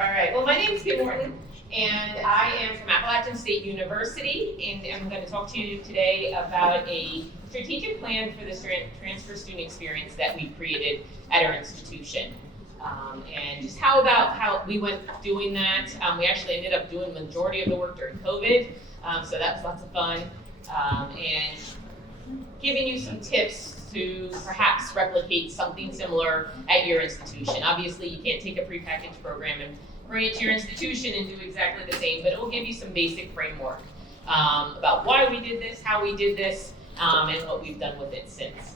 All right, well, my name is Morton, and I am from Appalachian State University, and I'm going to talk to you today about a strategic plan for the transfer student experience that we created at our institution. And just how we went doing that. We actually ended up doing the majority of the work during COVID, so that was lots of fun. And giving you some tips to perhaps replicate something similar at your institution. Obviously, you can't take a prepackaged program and bring it to your institution and do exactly the same, but it will give you some basic framework about why we did this, how we did this, and what we've done with it since.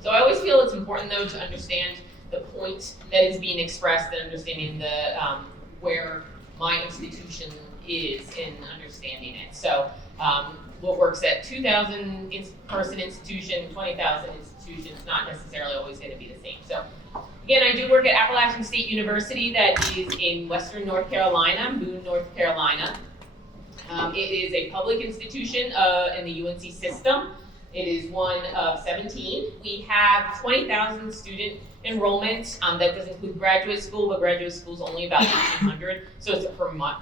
So I always feel it's important, though, to understand the point that is being expressed and understanding the where my institution is in understanding it. So what works at 2,000 person institution, 20,000 institutions, not necessarily always going to be the same. So again, I do work at Appalachian State University that is in Western North Carolina, Boone, North Carolina. It is a public institution in the UNC system. It is one of 17. We have 20,000 student enrollment. That does include graduate school, but graduate school is only about 1,800, so it's a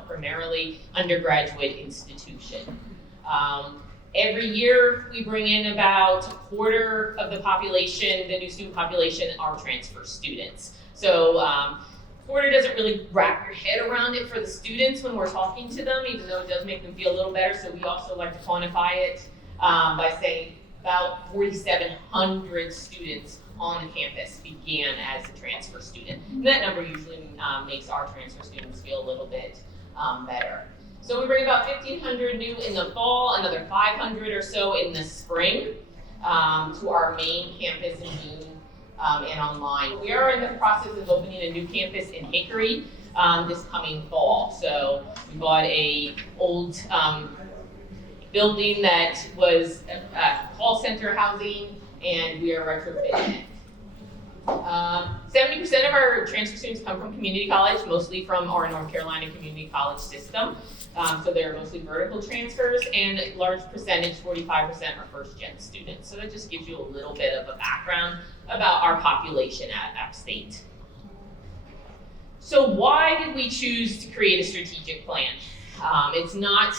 primarily undergraduate institution. Every year we bring in about a quarter of the population, the new student population, are transfer students. So quarter doesn't really wrap your head around it for the students when we're talking to them, even though it does make them feel a little better. So we also like to quantify it by saying about 4,700 students on the campus began as a transfer student. And that number usually makes our transfer students feel a little bit better. So we bring about 1,500 new in the fall, another 500 or so in the spring to our main campus in June and online. We are in the process of opening a new campus in Hickory this coming fall. So we bought a old building that was a call center housing, and we are retrofitting it. 70% of our transfer students come from community college, mostly from our North Carolina community college system. So they're mostly vertical transfers, and a large percentage, 45%, are first-gen students. So that just gives you a little bit of a background about our population at App State. So why did we choose to create a strategic plan? It's not,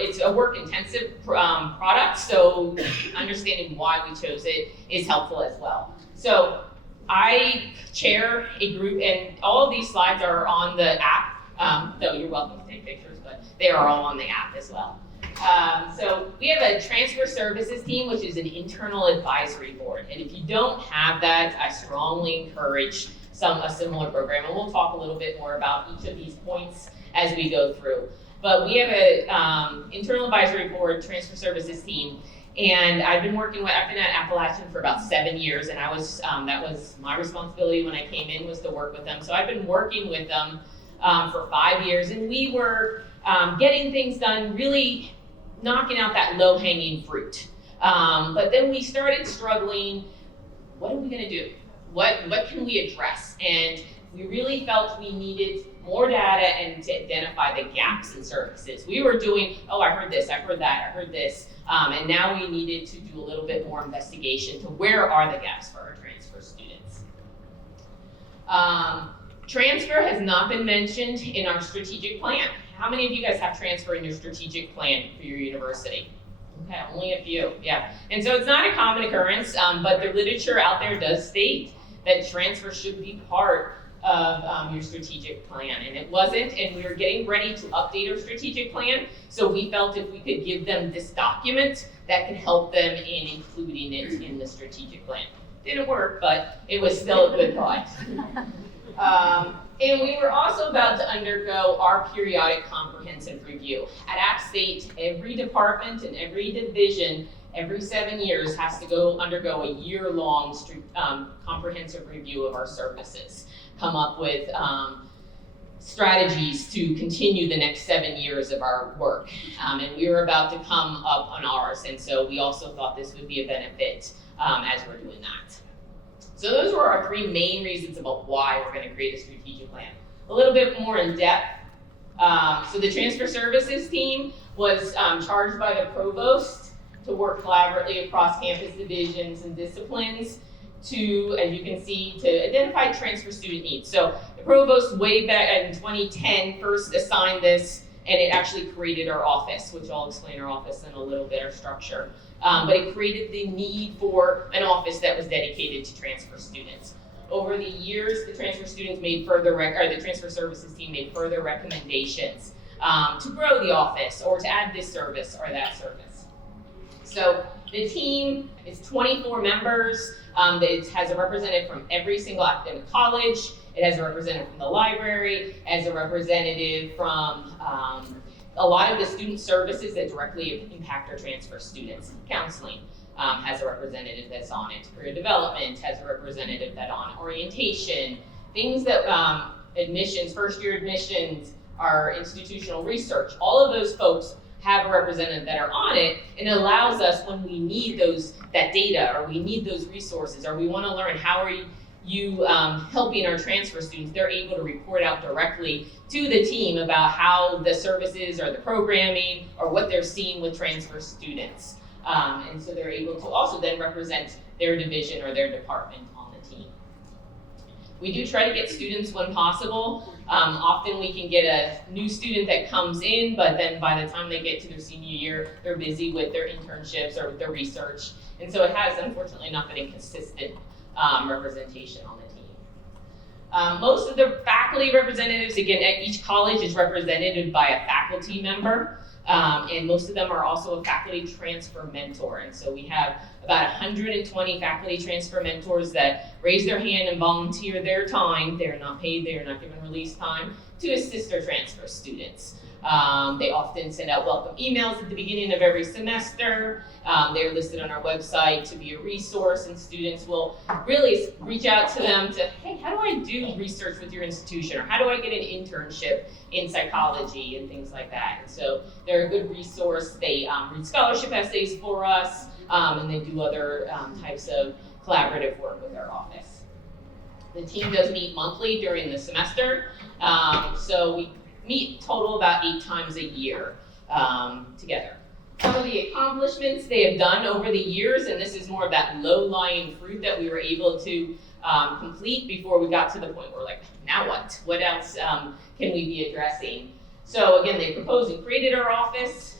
it's a work-intensive product, so understanding why we chose it is helpful as well. So I chair a group, and all of these slides are on the app. So you're welcome to take pictures, but they are all on the app as well. So we have a transfer services team, which is an internal advisory board. And if you don't have that, I strongly encourage a similar program. And we'll talk a little bit more about each of these points as we go through. But we have a internal advisory board transfer services team. And I've been working with, I've been at Appalachian for about 7 years, and that was my responsibility when I came in, was to work with them. So I've been working with them for 5 years, and we were getting things done, really knocking out that low-hanging fruit. But then we started struggling. What are we going to do? What can we address? And we really felt we needed more data and to identify the gaps in services. We were doing, oh, I heard this, I heard that, I heard this. And now we needed to do a little bit more investigation to where are the gaps for our transfer students. Transfer has not been mentioned in our strategic plan. How many of you guys have transfer in your strategic plan for your university? Okay, only a few, yeah. And so it's not a common occurrence, but the literature out there does state that transfer should be part of your strategic plan, and it wasn't, and we were getting ready to update our strategic plan, so we felt if we could give them this document, that could help them in including it in the strategic plan. Didn't work, but it was still a good thought. And we were also about to undergo our periodic comprehensive review. At App State, every department and every division every 7 years has to undergo a year-long comprehensive review of our services. Come up with strategies to continue the next 7 years of our work. And we were about to come up on ours, and so we also thought this would be a benefit as we're doing that. So those were our three main reasons about why we're going to create a strategic plan. A little bit more in depth. So the transfer services team was charged by the provost to work collaboratively across campus divisions and disciplines to, as you can see, to identify transfer student needs. So the provost way back in 2010 first assigned this, and it actually created our office, which I'll explain our office in a little bit, our structure. But it created the need for an office that was dedicated to transfer students. Over the years, the transfer students made further, the transfer services team made further recommendations to grow the office or to add this service or that service. So the team is 24 members. It has a representative from every single academic college. It has a representative from the library, it has a representative from a lot of the student services that directly impact our transfer students. Counseling has a representative that's on it. Career development has a representative that's on orientation. Things that admissions, first year admissions, our institutional research, all of those folks have a representative that are on it, and it allows us when we need that data or we need those resources or we want to learn how are you helping our transfer students, they're able to report out directly to the team about how the services or the programming or what they're seeing with transfer students. And so they're able to also then represent their division or their department on the team. We do try to get students when possible. Often we can get a new student that comes in, but then by the time they get to their senior year, they're busy with their internships or with their research. And so it has, unfortunately, not been a consistent representation on the team. Most of the faculty representatives, again, at each college is represented by a faculty member, and most of them are also a faculty transfer mentor. And so we have about 120 faculty transfer mentors that raise their hand and volunteer their time. They're not paid, they are not given release time to assist their transfer students. They often send out welcome emails at the beginning of every semester. They're listed on our website to be a resource, and students will really reach out to them to, hey, how do I do research with your institution? Or how do I get an internship in psychology and things like that? And so they're a good resource. They read scholarship essays for us, and they do other types of collaborative work with our office. The team does meet monthly during the semester, so we meet total about 8 times a year together. Some of the accomplishments they have done over the years, and this is more of that low-lying fruit that we were able to complete before we got to the point where we're like, now what? What else can we be addressing? So again, they proposed and created our office.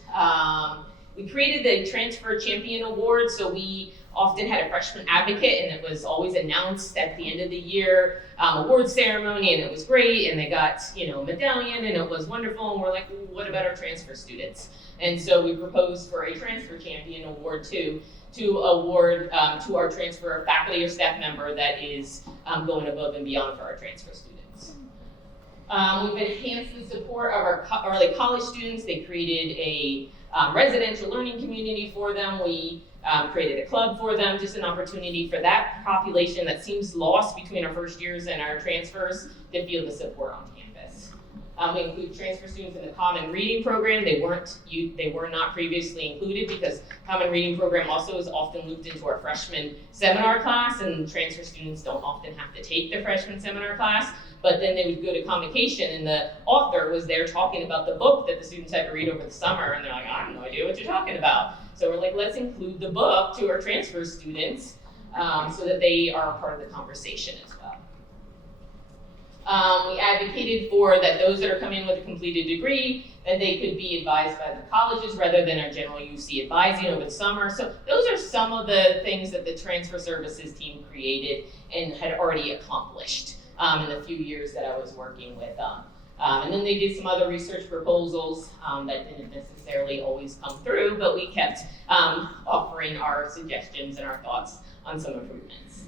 We created the Transfer Champion Award, so we often had a freshman advocate, and it was always announced at the end of the year award ceremony, and it was great, and they got a medallion, and it was wonderful, and we're like, well, what about our transfer students? And so we proposed for a Transfer Champion Award to award to our transfer faculty or staff member that is going above and beyond for our transfer students. We've enhanced the support of our early college students. They created a residential learning community for them. We created a club for them, just an opportunity for that population that seems lost between our first years and our transfers to feel the support on campus. We include transfer students in the Common Reading Program. They were not previously included because Common Reading Program also is often looped into our freshman seminar class, and transfer students don't often have to take the freshman seminar class. But then they would go to convocation, and the author was there talking about the book that the students had to read over the summer, and they're like, I have no idea what you're talking about. So we're like, let's include the book to our transfer students so that they are a part of the conversation as well. We advocated for that those that are coming with a completed degree, that they could be advised by the colleges rather than our general UC advising over the summer. So those are some of the things that the transfer services team created and had already accomplished in the few years that I was working with them. And then they did some other research proposals that didn't necessarily always come through, but we kept offering our suggestions and our thoughts on some improvements.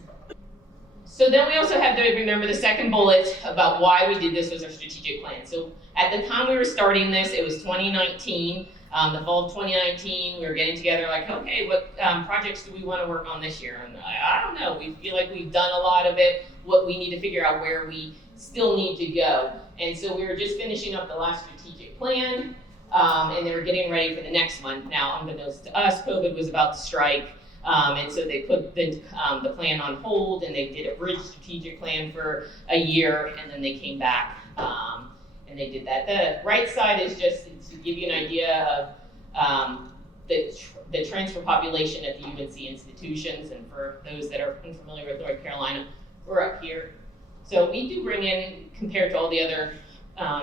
So then we also have to remember the second bullet about why we did this was our strategic plan. So at the time we were starting this, it was 2019, the fall of 2019, we were getting together like, okay, what projects do we want to work on this year? And I don't know, we feel like we've done a lot of it, what we need to figure out where we still need to go. And so we were just finishing up the last strategic plan, and they were getting ready for the next one. Now, unbeknownst to us, COVID was about to strike, and so they put the plan on hold, and they did a bridge strategic plan for a year, and then they came back, and they did that. The right side is just to give you an idea of the transfer population at the UNC institutions, and for those that are unfamiliar with North Carolina, we're up here. So we do bring in, compared to all the other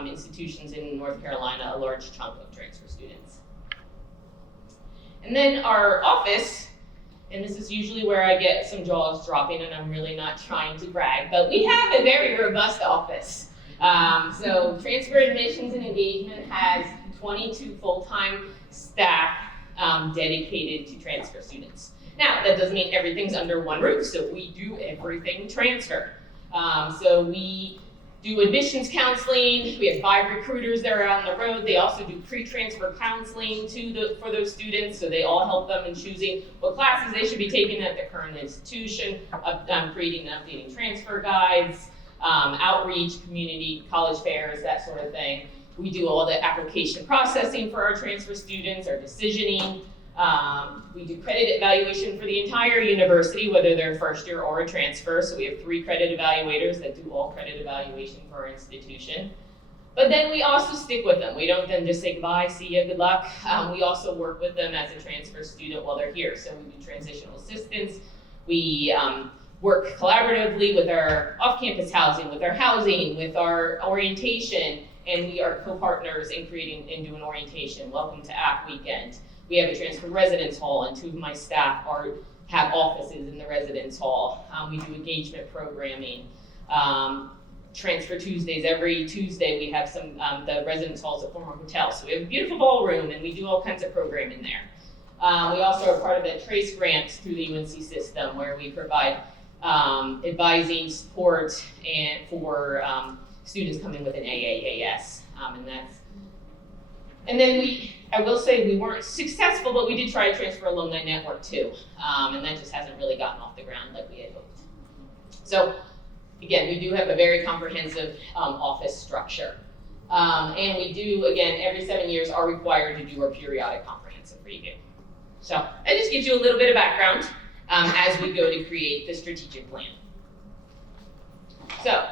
institutions in North Carolina, a large chunk of transfer students. And then our office, and this is usually where I get some jaws dropping, and I'm really not trying to brag, but we have a very robust office. So transfer admissions and engagement has 22 full-time staff dedicated to transfer students. Now, that doesn't mean everything's under one roof, so we do everything transfer. So we do admissions counseling. We have 5 recruiters that are out on the road. They also do pre-transfer counseling for those students, so they all help them in choosing what classes they should be taking at their current institution, creating and updating transfer guides, outreach, community, college fairs, that sort of thing. We do all the application processing for our transfer students, our decisioning. We do credit evaluation for the entire university, whether they're first year or a transfer. So we have 3 credit evaluators that do all credit evaluation for our institution. But then we also stick with them. We don't then just say goodbye, see ya, good luck. We also work with them as a transfer student while they're here. So we do transitional assistance. We work collaboratively with our off-campus housing, with our housing, with our orientation, and we are co-partners in creating and doing orientation. Welcome to App Weekend. We have a transfer residence hall, and 2 of my staff have offices in the residence hall. We do engagement programming. Transfer Tuesdays, every Tuesday we have the residence halls at former hotels. So we have a beautiful ballroom, and we do all kinds of programming there. We also are part of that TRACE grant through the UNC system, where we provide advising support and for students coming with an AAAS, and then I will say we weren't successful, but we did try a transfer alumni network too, and that just hasn't really gotten off the ground like we had hoped. So again, we do have a very comprehensive office structure, and we do, again, every 7 years are required to do our periodic comprehensive review. So that just gives you a little bit of background as we go to create the strategic plan. So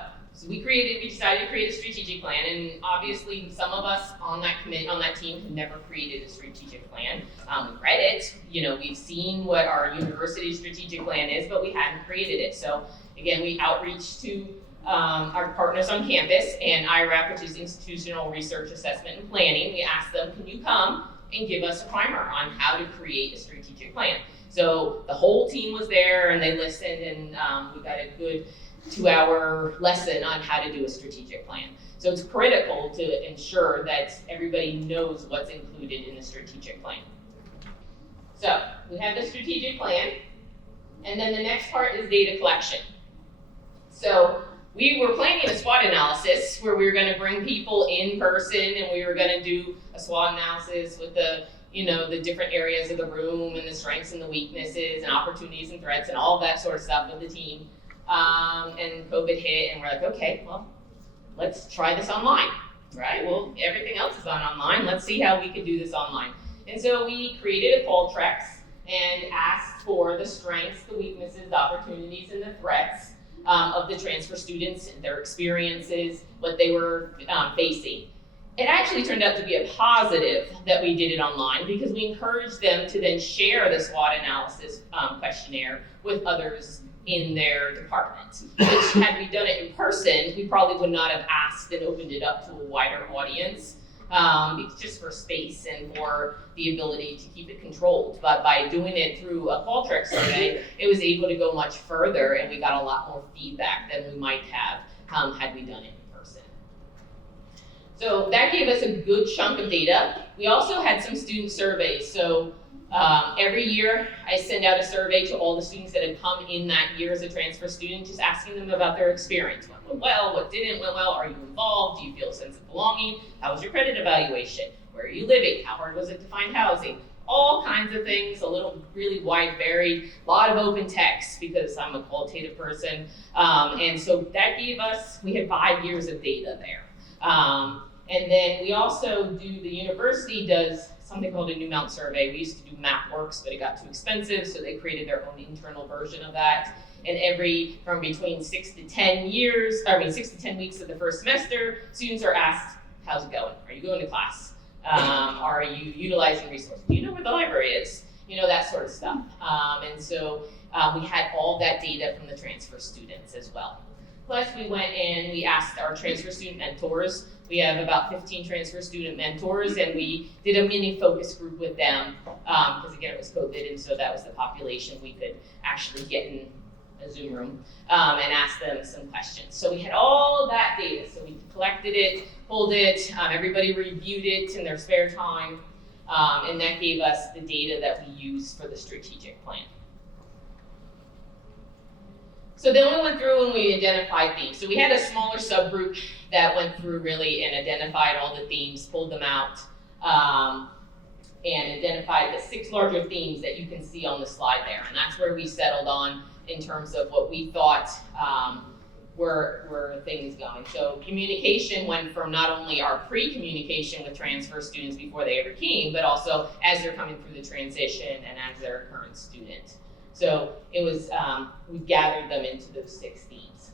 we decided to create a strategic plan, and obviously some of us on that team have never created a strategic plan. We've read it, we've seen what our university strategic plan is, but we hadn't created it. So again, we outreach to our partners on campus and IRAP, which is Institutional Research Assessment and Planning. We asked them, can you come and give us a primer on how to create a strategic plan? So the whole team was there and they listened, and we got a good 2-hour lesson on how to do a strategic plan. So it's critical to ensure that everybody knows what's included in the strategic plan. So we have the strategic plan, and then the next part is data collection. So we were planning a SWOT analysis where we were going to bring people in person, and we were going to do a SWOT analysis with the different areas of the room and the strengths and the weaknesses and opportunities and threats and all that sort of stuff with the team. And COVID hit, and we're like, okay, well, let's try this online, right? Well, everything else is online. Let's see how we can do this online. And so we created a Qualtrics and asked for the strengths, the weaknesses, the opportunities, and the threats of the transfer students, their experiences, what they were facing. It actually turned out to be a positive that we did it online, because we encouraged them to then share the SWOT analysis questionnaire with others in their department, which had we done it in person, we probably would not have asked and opened it up to a wider audience, just for space and for the ability to keep it controlled. But by doing it through a Qualtrics survey, it was able to go much further, and we got a lot more feedback than we might have had we done it in person. So that gave us a good chunk of data. We also had some student surveys. So every year I send out a survey to all the students that had come in that year as a transfer student, just asking them about their experience. What went well, what didn't went well, are you involved, do you feel a sense of belonging, how was your credit evaluation, where are you living, how hard was it to find housing, all kinds of things, a little really wide varied, a lot of open text because I'm a qualitative person. And so that gave us, we had 5 years of data there. And then we also the university does something called a New Mount survey. We used to do MapWorks, but it got too expensive, so they created their own internal version of that. And from between 6 to 10 weeks of the first semester, students are asked, how's it going? Are you going to class? Are you utilizing resources? Do you know where the library is? that sort of stuff. And so we had all that data from the transfer students as well. Plus, we went and we asked our transfer student mentors. We have about 15 transfer student mentors, and we did a mini focus group with them, because again, it was COVID, and so that was the population we could actually get in a Zoom room and ask them some questions. So we had all of that data. So we collected it, pulled it, everybody reviewed it in their spare time, and that gave us the data that we used for the strategic plan. So then we went through and we identified themes. So we had a smaller subgroup that went through really and identified all the themes, pulled them out, and identified the 6 larger themes that you can see on the slide there. And that's where we settled on in terms of what we thought were things going. So communication went from not only our pre-communication with transfer students before they ever came, but also as they're coming through the transition and as they're a current student. So it was, we gathered them into those 6 themes.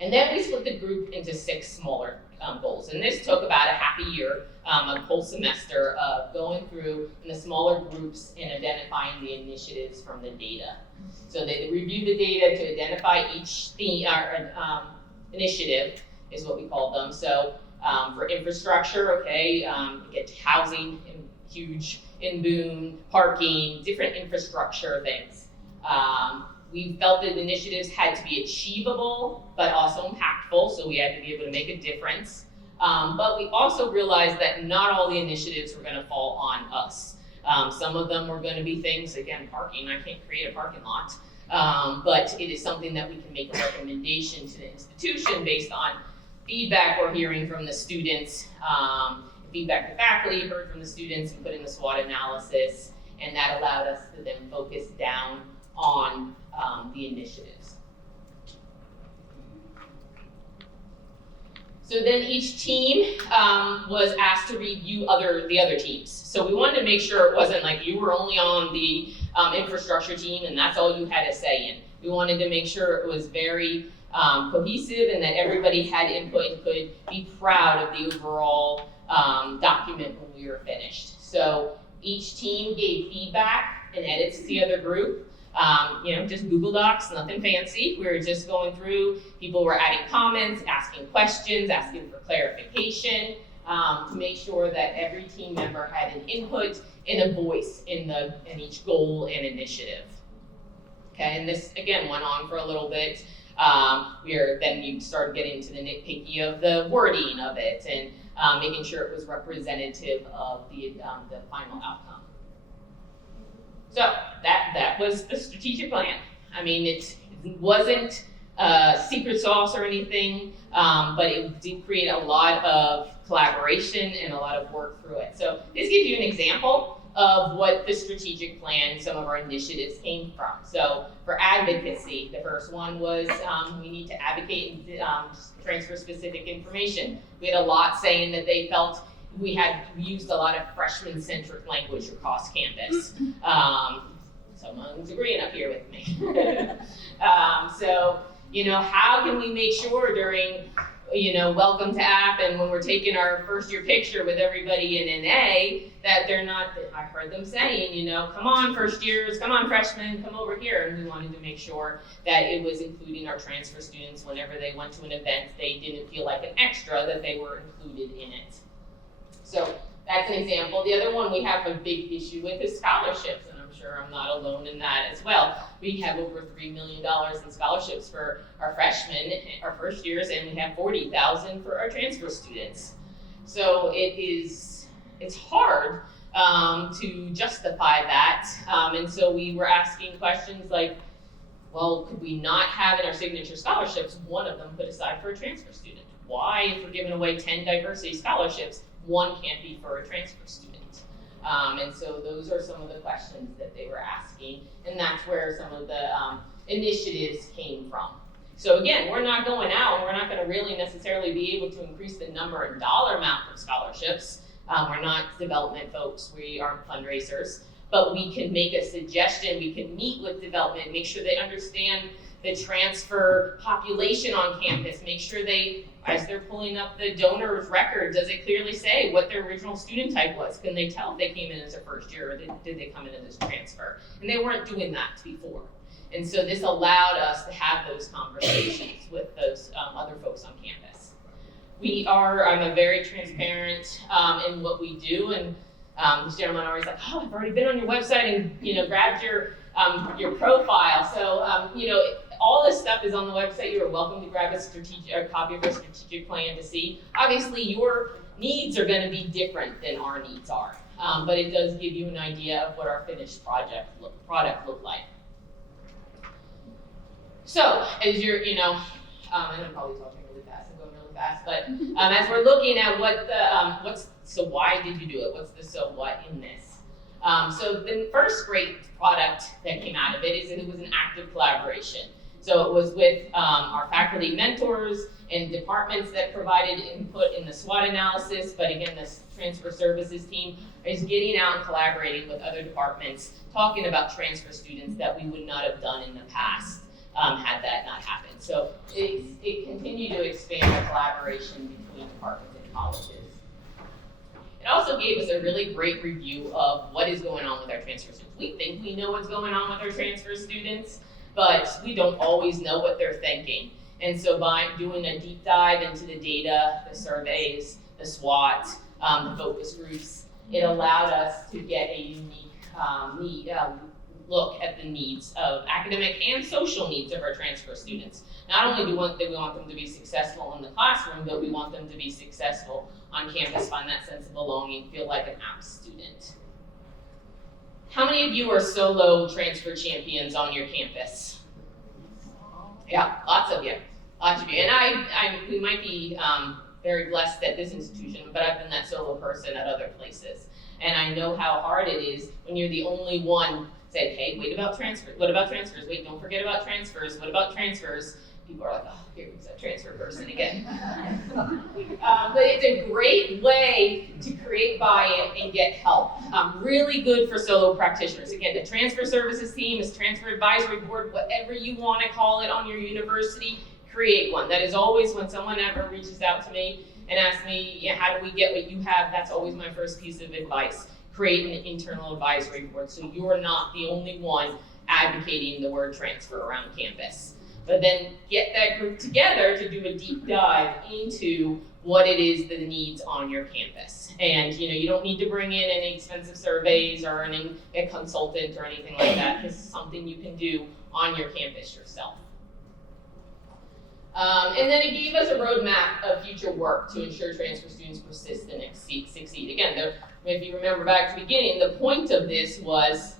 And then we split the group into 6 smaller goals. And this took about a half a year, a whole semester of going through in the smaller groups and identifying the initiatives from the data. So they reviewed the data to identify each theme, initiative is what we called them. So for infrastructure, okay, get housing, huge in Boone, parking, different infrastructure things. We felt that initiatives had to be achievable, but also impactful, so we had to be able to make a difference. But we also realized that not all the initiatives were going to fall on us. Some of them were going to be things, again, parking. I can't create a parking lot, but it is something that we can make a recommendation to the institution based on feedback we're hearing from the students, feedback the faculty heard from the students, and put in the SWOT analysis, and that allowed us to then focus down on the initiatives. So then each team was asked to review the other teams. So we wanted to make sure it wasn't like you were only on the infrastructure team and that's all you had a say in. We wanted to make sure it was very cohesive and that everybody had input and could be proud of the overall document when we were finished. So each team gave feedback and edits to the other group. Just Google Docs, nothing fancy. We were just going through, people were adding comments, asking questions, asking for clarification, to make sure that every team member had an input and a voice in each goal and initiative. Okay, and this again went on for a little bit. Then you started getting into the nitpicky of the wording of it and making sure it was representative of the final outcome. So that was the strategic plan. I mean, it wasn't secret sauce or anything, but it did create a lot of collaboration and a lot of work through it. So this gives you an example of what the strategic plan, some of our initiatives came from. So for advocacy, the first one was we need to advocate and transfer specific information. We had a lot saying that they felt we used a lot of freshman-centric language across campus. Someone's agreeing up here with me. So, how can we make sure during, welcome to App and when we're taking our first year picture with everybody in NA, that they're not, I heard them saying, come on first years, come on freshmen, come over here. And we wanted to make sure that it was including our transfer students whenever they went to an event, they didn't feel like an extra, that they were included in it. So that's an example. The other one we have a big issue with is scholarships, and I'm sure I'm not alone in that as well. We have over $3 million in scholarships for our freshmen, our first years, and we have $40,000 for our transfer students. So it's hard to justify that, and so we were asking questions like, well, could we not have in our signature scholarships one of them put aside for a transfer student? Why, if we're giving away 10 diversity scholarships, one can't be for a transfer student? And so those are some of the questions that they were asking, and that's where some of the initiatives came from. So again, we're not going out, and we're not going to really necessarily be able to increase the number and dollar amount of scholarships. We're not development folks, we aren't fundraisers, but we can make a suggestion, we can meet with development, make sure they understand the transfer population on campus, make sure they, as they're pulling up the donor's record, does it clearly say what their original student type was? Can they tell if they came in as a first year or did they come in as a transfer? And they weren't doing that before. And so this allowed us to have those conversations with those other folks on campus. I'm a very transparent in what we do, and this gentleman always like, oh, I've already been on your website and grabbed your profile. So all this stuff is on the website. You are welcome to grab a copy of our strategic plan to see. Obviously, your needs are going to be different than our needs are, but it does give you an idea of what our finished product look like. So as you're, and I'm probably talking really fast and going really fast, but as we're looking at so why did you do it? What's the so what in this? So the first great product that came out of it is that it was an active collaboration. So it was with our faculty mentors and departments that provided input in the SWOT analysis, but again, this transfer services team is getting out and collaborating with other departments, talking about transfer students that we would not have done in the past had that not happened. So it continued to expand the collaboration between departments and colleges. It also gave us a really great review of what is going on with our transfer students. We think we know what's going on with our transfer students, but we don't always know what they're thinking. And so by doing a deep dive into the data, the surveys, the SWOT, the focus groups, it allowed us to get a unique look at the needs of academic and social needs of our transfer students. Not only do we want them to be successful in the classroom, but we want them to be successful on campus, find that sense of belonging, feel like an apt student. How many of you are solo transfer champions on your campus? Yeah, lots of you. And we might be very blessed at this institution, but I've been that solo person at other places. And I know how hard it is when you're the only one saying, hey, wait about transfers. What about transfers? Wait, don't forget about transfers. What about transfers? People are like, oh, here comes that transfer person again. But it's a great way to create buy-in and get help. Really good for solo practitioners. Again, the transfer services team, is transfer advisory board, whatever you want to call it on your university, create one. That is always when someone ever reaches out to me and asks me, how do we get what you have? That's always my first piece of advice. Create an internal advisory board so you're not the only one advocating the word transfer around campus. But then get that group together to do a deep dive into what it is the needs on your campus. And you don't need to bring in any expensive surveys or a consultant or anything like that. This is something you can do on your campus yourself. And then it gave us a roadmap of future work to ensure transfer students persist and succeed. Again, if you remember back to the beginning, the point of this was,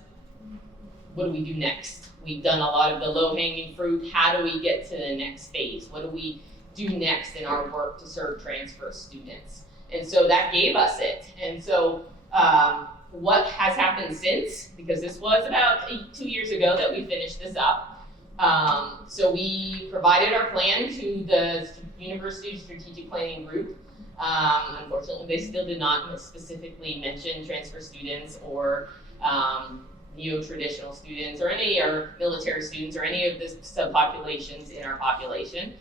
what do we do next? We've done a lot of the low-hanging fruit. How do we get to the next phase? What do we do next in our work to serve transfer students? And so that gave us it. And so what has happened since? Because this was about 2 years ago that we finished this up. So we provided our plan to the University Strategic Planning Group. Unfortunately, they still did not specifically mention transfer students or neo-traditional students or military students or any of the subpopulations in our population.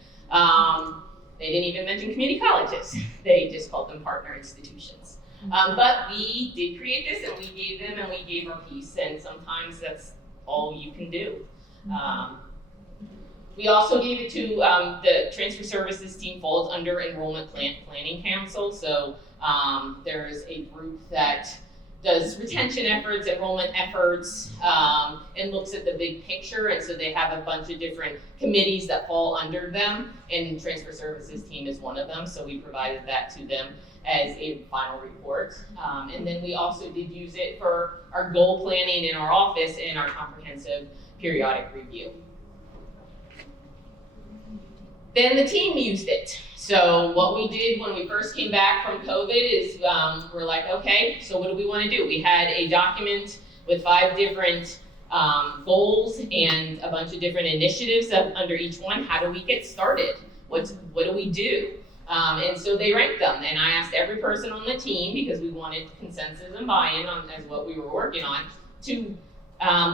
They didn't even mention community colleges. They just called them partner institutions. But we did create this, and we gave them and we gave our piece, and sometimes that's all you can do. We also gave it to the transfer services team falls under Enrollment Planning Council. So there's a group that does retention efforts, enrollment efforts, and looks at the big picture. And so they have a bunch of different committees that fall under them, and transfer services team is one of them. So we provided that to them as a final report. And then we also did use it for our goal planning in our office and our comprehensive periodic review. Then the team used it. So what we did when we first came back from COVID is we're like, okay, so what do we want to do? We had a document with 5 different goals and a bunch of different initiatives under each one. How do we get started? What do we do? And so they ranked them, and I asked every person on the team, because we wanted consensus and buy-in on as what we were working on, to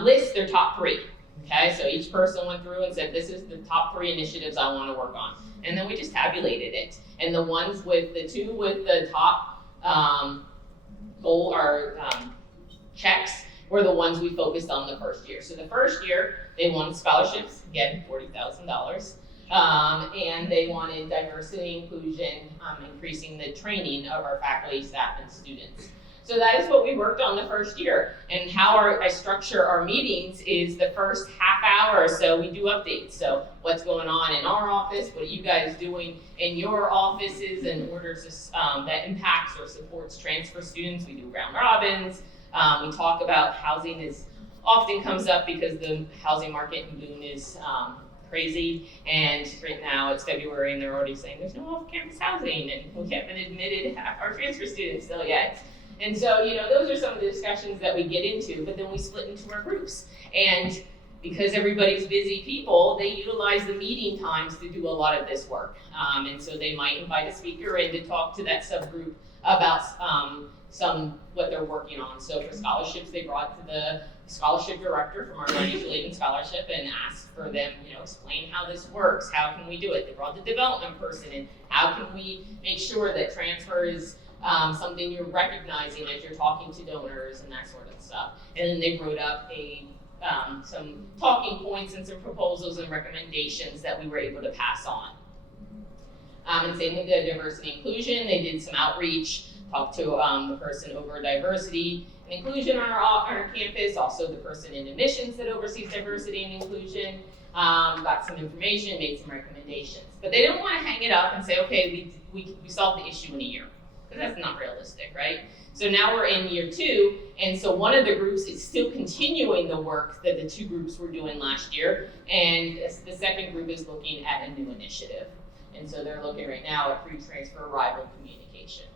list their top 3. Okay, so each person went through and said, this is the top 3 initiatives I want to work on. And then we just tabulated it. And the ones with the 2 with the top goal or checks were the ones we focused on the first year. So the first year, they wanted scholarships, again, $40,000. And they wanted diversity, inclusion, increasing the training of our faculty, staff, and students. So that is what we worked on the first year. And how I structure our meetings is the first half hour or so, we do updates. So what's going on in our office, what are you guys doing in your offices in order to, that impacts or supports transfer students. We do round robins. We talk about housing is often comes up because the housing market in Boone is crazy, and right now it's February and they're already saying there's no off-campus housing, and we haven't admitted our transfer students still yet. And so, those are some of the discussions that we get into, but then we split into our groups. And because everybody's busy people, they utilize the meeting times to do a lot of this work. And so they might invite a speaker in to talk to that subgroup about what they're working on. So for scholarships, they brought to the scholarship director from our financial aid and scholarship and asked for them, explain how this works, how can we do it? They brought the development person in, how can we make sure that transfer is something you're recognizing as you're talking to donors and that sort of stuff. And then they wrote up some talking points and some proposals and recommendations that we were able to pass on. And same with the diversity inclusion, they did some outreach, talked to the person over diversity and inclusion on our campus, also the person in admissions that oversees diversity and inclusion, got some information, made some recommendations. But they don't want to hang it up and say, okay, we solved the issue in a year, because that's not realistic, right? So now we're in year 2, and so one of the groups is still continuing the work that the 2 groups were doing last year, and the second group is looking at a new initiative. And so they're looking right now at pre-transfer arrival communication.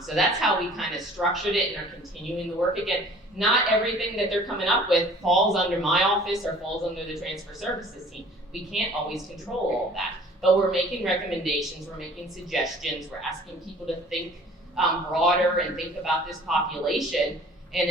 So that's how we kind of structured it and are continuing the work. Again, not everything that they're coming up with falls under my office or falls under the transfer services team. We can't always control all of that, but we're making recommendations, we're making suggestions, we're asking people to think broader and think about this population, and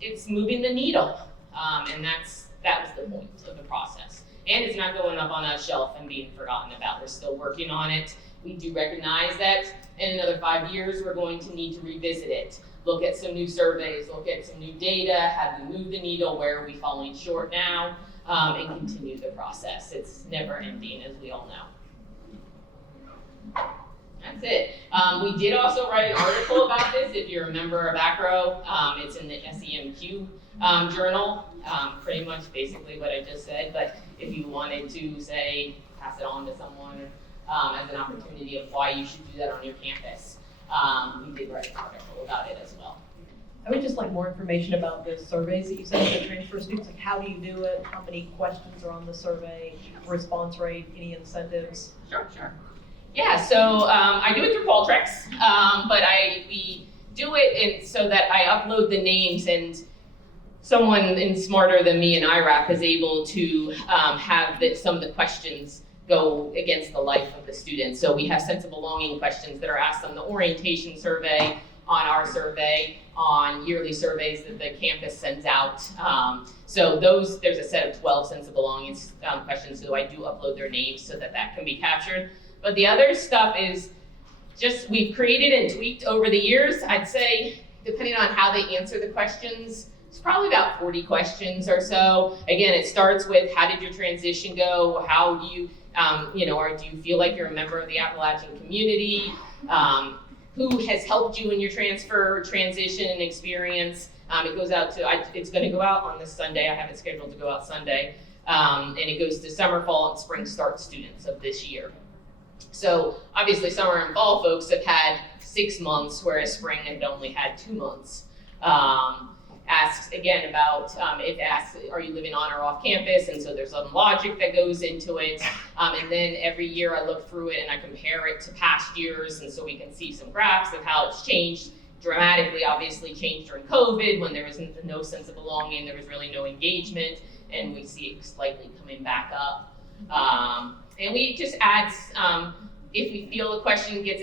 it's moving the needle, and that was the point of the process. And it's not going up on a shelf and being forgotten about. We're still working on it. We do recognize that in another 5 years, we're going to need to revisit it. Look at some new surveys, look at some new data, have we moved the needle, where are we falling short now, and continue the process. It's never ending, as we all know. That's it. We did also write an article about this, if you remember a back row. It's in the SEMQ journal, pretty much basically what I just said, but if you wanted to say, pass it on to someone as an opportunity of why you should do that on your campus, we did write an article about it as well. I would just like more information about the surveys that you sent to transfer students. Like, how do you do it? How many questions are on the survey? Response rate? Any incentives? Sure. Yeah, so I do it through Qualtrics, but we do it so that I upload the names, and someone smarter than me in IRAP is able to have some of the questions go against the life of the student. So we have sense of belonging questions that are asked on the orientation survey, on our survey, on yearly surveys that the campus sends out. So there's a set of 12 sense of belonging questions, so I do upload their names so that can be captured. But the other stuff is just we've created and tweaked over the years. I'd say, depending on how they answer the questions, it's probably about 40 questions or so. Again, it starts with, how did your transition go? How do you, or do you feel like you're a member of the Appalachian community? Who has helped you in your transition and experience? It goes out to, it's going to go out on this Sunday. I have it scheduled to go out Sunday. And it goes to summer, fall, and spring start students of this year. So obviously summer and fall folks have had 6 months, whereas spring have only had 2 months. Asks again about, it asks, are you living on or off campus? And so there's some logic that goes into it. And then every year I look through it and I compare it to past years. And so we can see some graphs of how it's changed dramatically, obviously changed during COVID when there was no sense of belonging, there was really no engagement, and we see it slightly coming back up. And we just add If we feel a question needs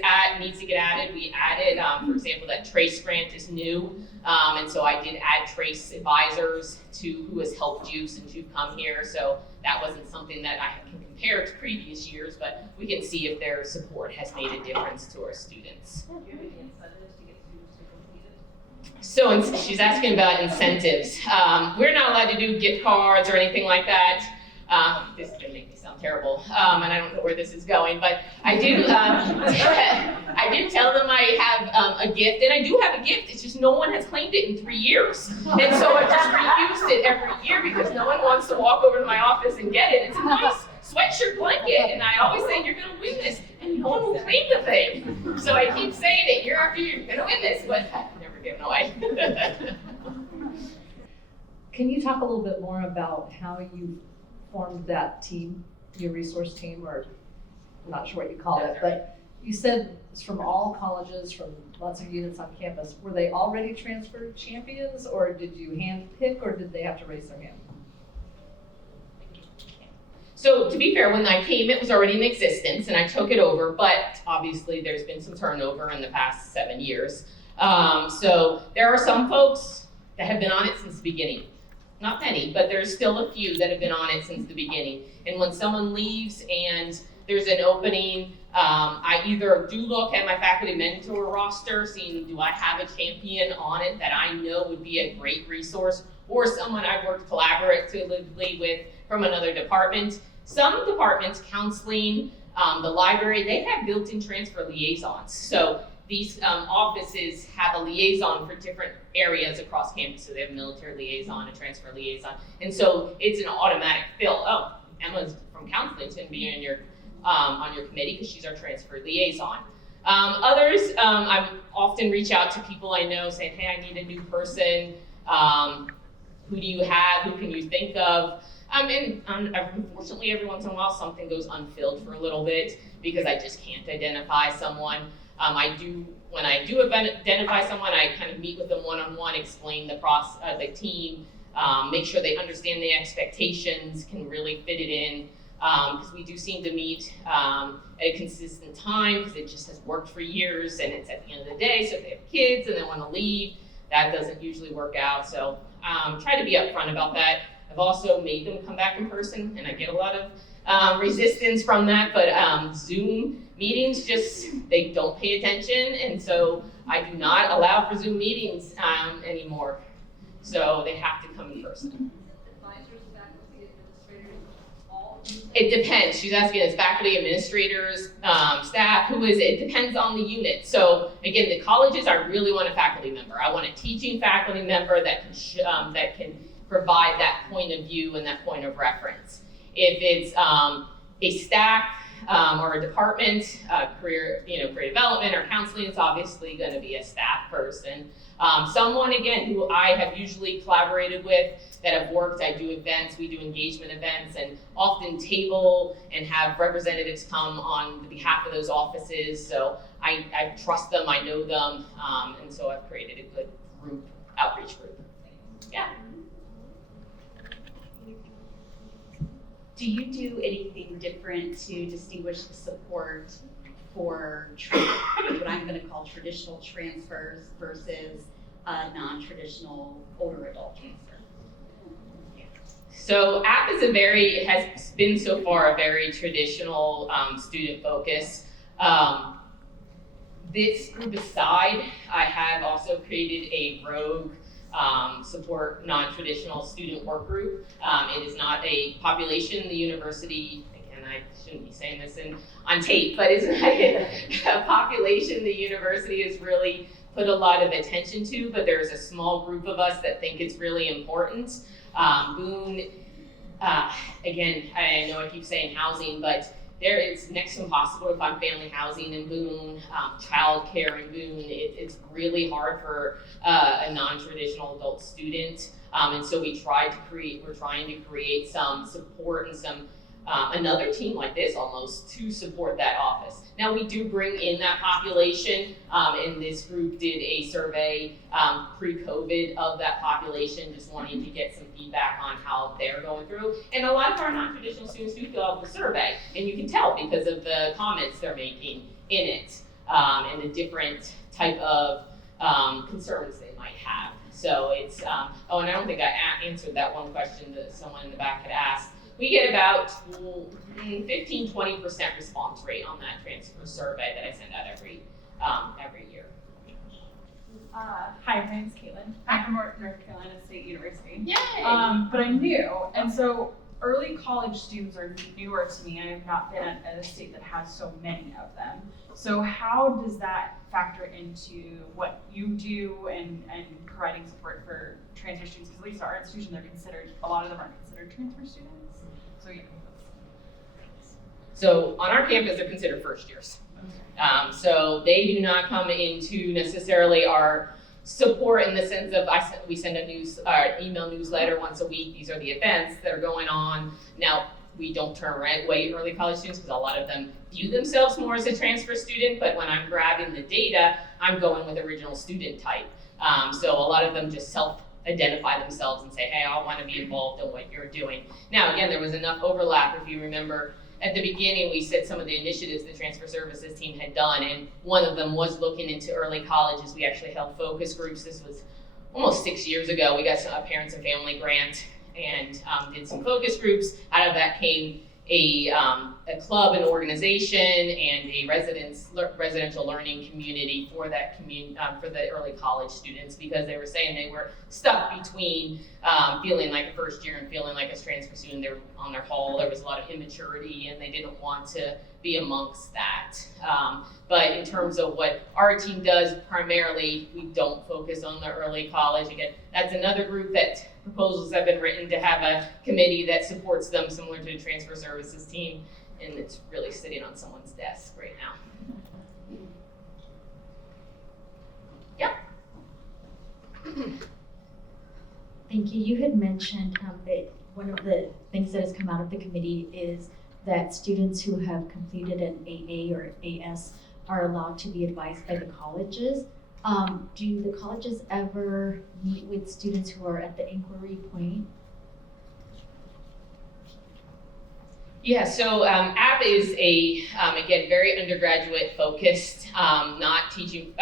to get added, we add it. For example, that Trace grant is new, and so I did add Trace advisors who has helped you since you've come here. So that wasn't something that I can compare to previous years, but we can see if their support has made a difference to our students. Do you have any incentives to get students to complete it? So she's asking about incentives. We're not allowed to do gift cards or anything like that. This is gonna make me sound terrible, and I don't know where this is going, but I do. I do tell them I have a gift, and I do have a gift. It's just no one has claimed it in 3 years, and so I've just reused it every year because no one wants to walk over to my office and get it. It's a nice sweatshirt blanket, and I always say you're gonna win this, and no one will claim the thing. So I keep saying it year after year, you're gonna win this, but I've never given away. Can you talk a little bit more about how you formed that team, your resource team, or I'm not sure what you call it, but you said it's from all colleges, from lots of units on campus. Were they already transfer champions, or did you hand pick, or did they have to raise their hand? So to be fair, when I came, it was already in existence and I took it over, but obviously there's been some turnover in the past 7 years. So there are some folks that have been on it since the beginning. Not many, but there's still a few that have been on it since the beginning. And when someone leaves and there's an opening, I either do look at my faculty mentor roster, seeing do I have a champion on it that I know would be a great resource, or someone I've worked collaboratively with from another department. Some departments, counseling, the library, they have built-in transfer liaisons. So these offices have a liaison for different areas across campus. So they have a military liaison, a transfer liaison. And so it's an automatic fill. Oh, Emma's from counseling, is going to be on your committee because she's our transfer liaison. Others, I often reach out to people I know saying, hey, I need a new person. Who do you have? Who can you think of? And unfortunately, every once in a while, something goes unfilled for a little bit because I just can't identify someone. When I do identify someone, I kind of meet with them one-on-one, explain the process, the team, make sure they understand the expectations, can really fit it in, because we do seem to meet at a consistent time because it just has worked for years and it's at the end of the day. So if they have kids and they want to leave, that doesn't usually work out. So try to be upfront about that. I've also made them come back in person, and I get a lot of resistance from that, but Zoom meetings they don't pay attention, and so I do not allow for Zoom meetings anymore. So they have to come in person. Advisors, faculty, administrators, all of them? It depends. She's asking as faculty, administrators, staff, it depends on the unit. So again, the colleges, I really want a faculty member. I want a teaching faculty member that can provide that point of view and that point of reference. If it's a staff or a department, career development or counseling, it's obviously going to be a staff person. Someone, again, who I have usually collaborated with that have worked, I do events, we do engagement events, and often table and have representatives come on behalf of those offices. So I trust them, I know them, and so I've created a good group, outreach group. Yeah. Do you do anything different to distinguish the support for what I'm going to call traditional transfers versus non-traditional older adult transfer? So app has been so far a very traditional student focus. This group aside, I have also created a rogue support non-traditional student work group. It is not a population. The university, again, I shouldn't be saying this on tape, but it's not a population the university has really put a lot of attention to, but there's a small group of us that think it's really important. Boone, again, I know I keep saying housing, but it's next to impossible to find family housing in Boone, childcare in Boone. It's really hard for a non-traditional adult student, and so we're trying to create some support and some another team like this almost to support that office. Now we do bring in that population, and this group did a survey pre-COVID of that population, just wanting to get some feedback on how they're going through. And a lot of our non-traditional students do fill out the survey, and you can tell because of the comments they're making in it, and the different type of concerns they might have. So it's, oh, and I don't think I answered that one question that someone in the back had asked. We get about 15-20% response rate on that transfer survey that I send out every year. Hi, my name's Caitlin. I'm from Morton, North Carolina State University. Yay! But I'm new, and so early college students are newer to me. I have not been at a state that has so many of them. So how does that factor into what you do and providing support for transfer students? Because at least at our institution, they're considered, a lot of them are considered transfer students. So yeah. So on our campus, they're considered first years. So they do not come into necessarily our support in the sense of we send a email newsletter once a week. These are the events that are going on. Now, we don't turn away early college students because a lot of them view themselves more as a transfer student, but when I'm grabbing the data, I'm going with original student type. So a lot of them just self-identify themselves and say, hey, I want to be involved in what you're doing. Now, again, there was enough overlap, if you remember, at the beginning, we said some of the initiatives the transfer services team had done, and one of them was looking into early colleges. We actually held focus groups. This was almost 6 years ago. We got a parents and family grant and did some focus groups. Out of that came a club and organization and a residential learning community for that for the early college students, because they were saying they were stuck between feeling like a first year and feeling like a transfer student. They were on their hall. There was a lot of immaturity and they didn't want to be amongst that. But in terms of what our team does, primarily we don't focus on the early college. Again, that's another group that proposals have been written to have a committee that supports them, similar to the transfer services team, and it's really sitting on someone's desk right now. Yeah. Thank you. You had mentioned that one of the things that has come out of the committee is that students who have completed an AA or AS are allowed to be advised by the colleges. Do the colleges ever meet with students who are at the inquiry point? Yeah, so app is again, very undergraduate focused, not teaching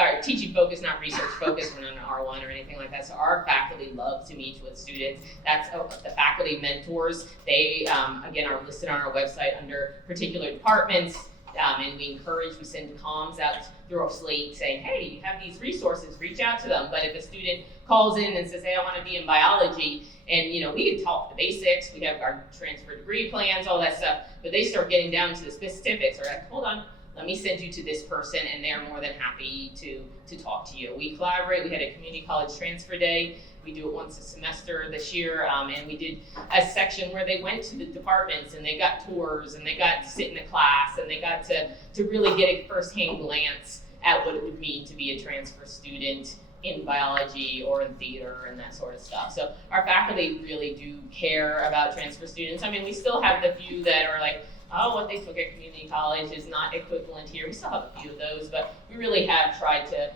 focused, not research focused. We're not an R1 or anything like that. So our faculty love to meet with students. That's the faculty mentors. They, again, are listed on our website under particular departments. And we send comms out through our slate saying, hey, you have these resources, reach out to them. But if a student calls in and says, hey, I want to be in biology, and we can talk the basics, we have our transfer degree plans, all that stuff, but they start getting down to the specifics, or like, hold on, let me send you to this person, and they're more than happy to talk to you. We collaborate. We had a community college transfer day. We do it once a semester this year, and we did a section where they went to the departments and they got tours and they got to sit in a class and they got to really get a firsthand glance at what it would mean to be a transfer student in biology or in theater and that sort of stuff. So our faculty really do care about transfer students. I mean, we still have the few that are like, oh, what they took at community college is not equivalent here. We still have a few of those, but we really have tried to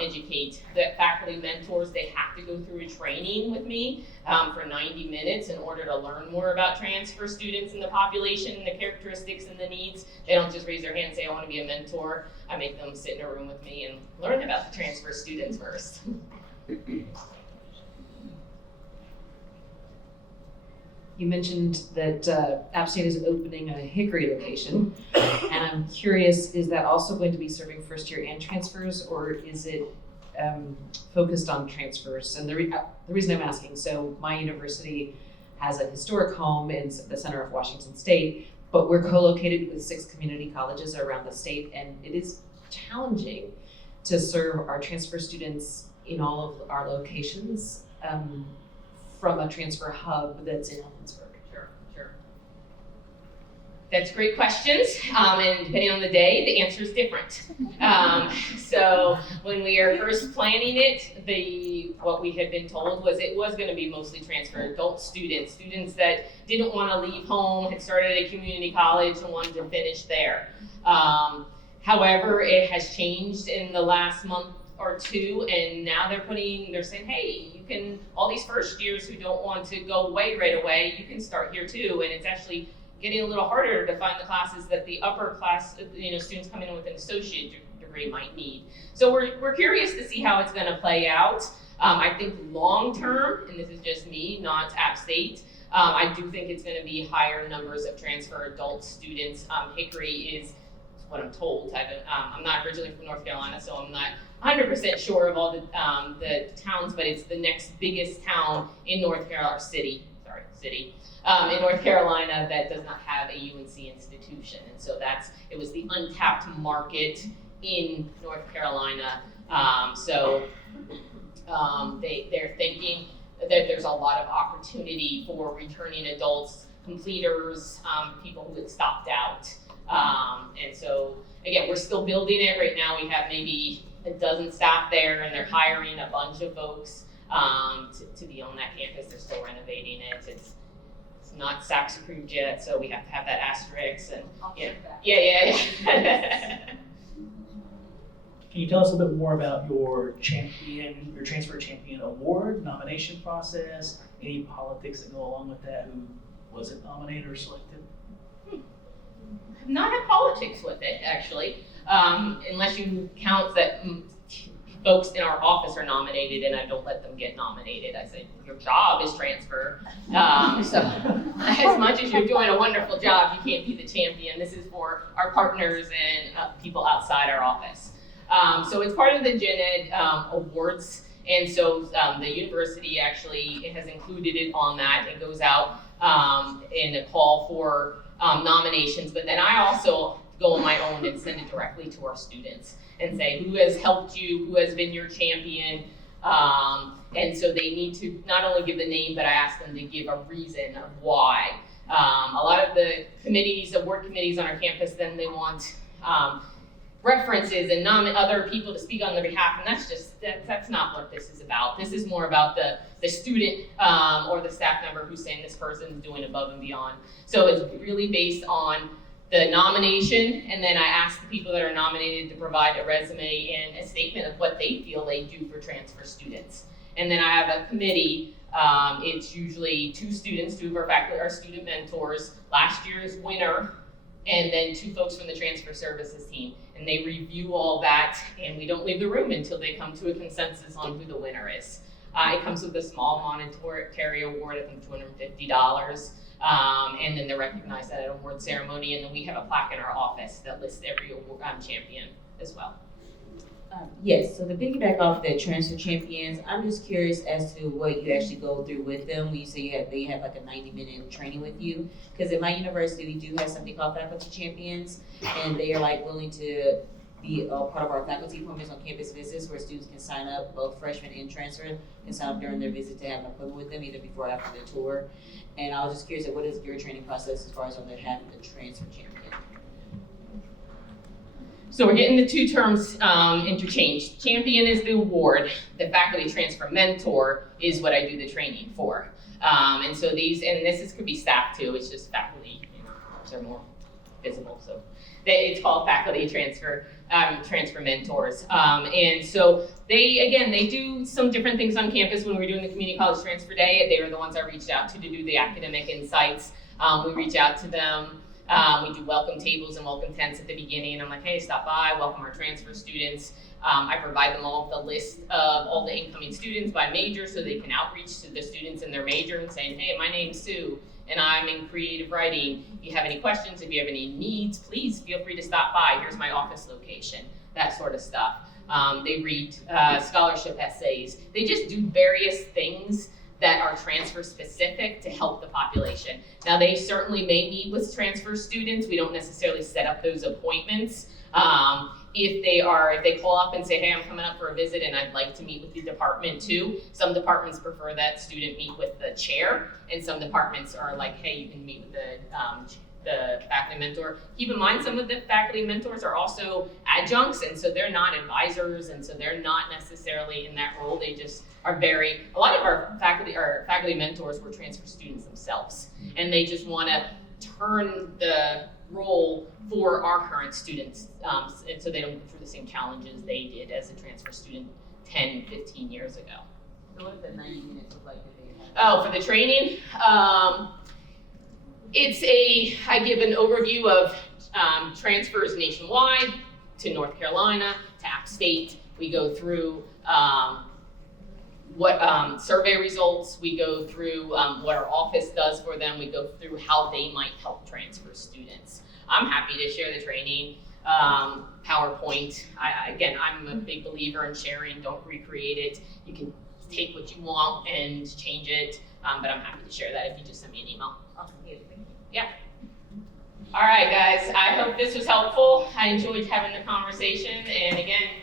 educate the faculty mentors. They have to go through a training with me for 90 minutes in order to learn more about transfer students and the population and the characteristics and the needs. They don't just raise their hand and say, I want to be a mentor. I make them sit in a room with me and learn about the transfer students first. You mentioned that App State is opening a Hickory location, and I'm curious, is that also going to be serving first year and transfers, or is it focused on transfers? And the reason I'm asking, so my university has a historic home in the center of Washington State, but we're co-located with 6 community colleges around the state, and it is challenging to serve our transfer students in all of our locations from a transfer hub that's in Ellensburg. Sure. That's great questions, and depending on the day, the answer is different. So when we are first planning it, what we had been told was it was going to be mostly transfer adult students that didn't want to leave home, had started at a community college and wanted to finish there. However, it has changed in the last month or two, and now they're saying, hey, you can, all these first years who don't want to go away right away, you can start here too, and it's actually getting a little harder to find the classes that the upper class, students coming in with an associate degree might need. So we're curious to see how it's going to play out. I think long term, and this is just me, not App State, I do think it's going to be higher numbers of transfer adult students. Hickory is what I'm told. I'm not originally from North Carolina, so I'm not 100% sure of all the towns, but it's the next biggest town in North Carolina, city, in North Carolina that does not have a UNC institution. And so it was the untapped market in North Carolina. They're thinking that there's a lot of opportunity for returning adults, completers, people who had stopped out. And so again, we're still building it. Right now we have maybe a dozen staff there, and they're hiring a bunch of folks to be on that campus. They're still renovating it. It's not SACS approved yet, so we have to have that asterisk. And yeah. Can you tell us a bit more about your transfer champion award, nomination process, any politics that go along with that? Who wasn't nominated or selected? Not have politics with it, actually, unless you count that folks in our office are nominated and I don't let them get nominated. I say, your job is transfer. So as much as you're doing a wonderful job, you can't be the champion. This is for our partners and people outside our office. So it's part of the Gen Ed awards. And so the university actually has included it on that. It goes out in a call for nominations, but then I also go on my own and send it directly to our students and say who has helped you, who has been your champion, and so they need to not only give the name, but I ask them to give a reason of why. A lot of the award committees on our campus, then they want references and other people to speak on their behalf, and that's not what this is about. This is more about the student or the staff member who's saying this person's doing above and beyond. So it's really based on the nomination, and then I ask the people that are nominated to provide a resume and a statement of what they feel they do for transfer students. And then I have a committee. It's usually 2 students, 2 of our faculty, our student mentors, last year's winner, and then 2 folks from the transfer services team. And they review all that, and we don't leave the room until they come to a consensus on who the winner is. It comes with a small monetary award, I think $250. And then they're recognized at an award ceremony, and then we have a plaque in our office that lists every award champion as well. Yes, so to piggyback off the transfer champions, I'm just curious as to what you actually go through with them when you say they have like a 90-minute training with you. Because at my university, we do have something called faculty champions, and they are like willing to be a part of our faculty appointments on campus visits where students can sign up, both freshmen and transfer, and sign up during their visit to have an appointment with them, either before or after the tour. And I was just curious, what is your training process as far as on the having the transfer champion? So we're getting the 2 terms interchanged. Champion is the award. The faculty transfer mentor is what I do the training for. And so this could be staff too. It's just faculty, they're more visible. So it's called faculty transfer mentors. And so they do some different things on campus. When we were doing the community college transfer day, they were the ones I reached out to do the academic insights. We reach out to them. We do welcome tables and welcome tents at the beginning, and I'm like, hey, stop by, welcome our transfer students. I provide them all with a list of all the incoming students by major so they can outreach to the students in their major and saying, hey, my name's Sue, and I'm in creative writing. If you have any questions, if you have any needs, please feel free to stop by. Here's my office location, that sort of stuff. They read scholarship essays. They just do various things that are transfer specific to help the population. Now they certainly may meet with transfer students. We don't necessarily set up those appointments. If they call up and say, hey, I'm coming up for a visit and I'd like to meet with the department too. Some departments prefer that student meet with the chair, and some departments are like, hey, you can meet with the the faculty mentor. Keep in mind, some of the faculty mentors are also adjuncts, and so they're not advisors, and so they're not necessarily in that role. They just are a lot of our faculty mentors were transfer students themselves, and they just want to turn the role for our current students, and so they don't go through the same challenges they did as a transfer student 10, 15 years ago. So what does the 90 minutes look like that they have? Oh, for the training, I give an overview of transfers nationwide to North Carolina, to App State. We go through what survey results, we go through what our office does for them, we go through how they might help transfer students. I'm happy to share the training, PowerPoint. I'm a big believer in sharing, don't recreate it. You can take what you want and change it, but I'm happy to share that if you just send me an email. Awesome, yeah, thank you. Yeah. All right, guys, I hope this was helpful. I enjoyed having the conversation, and again,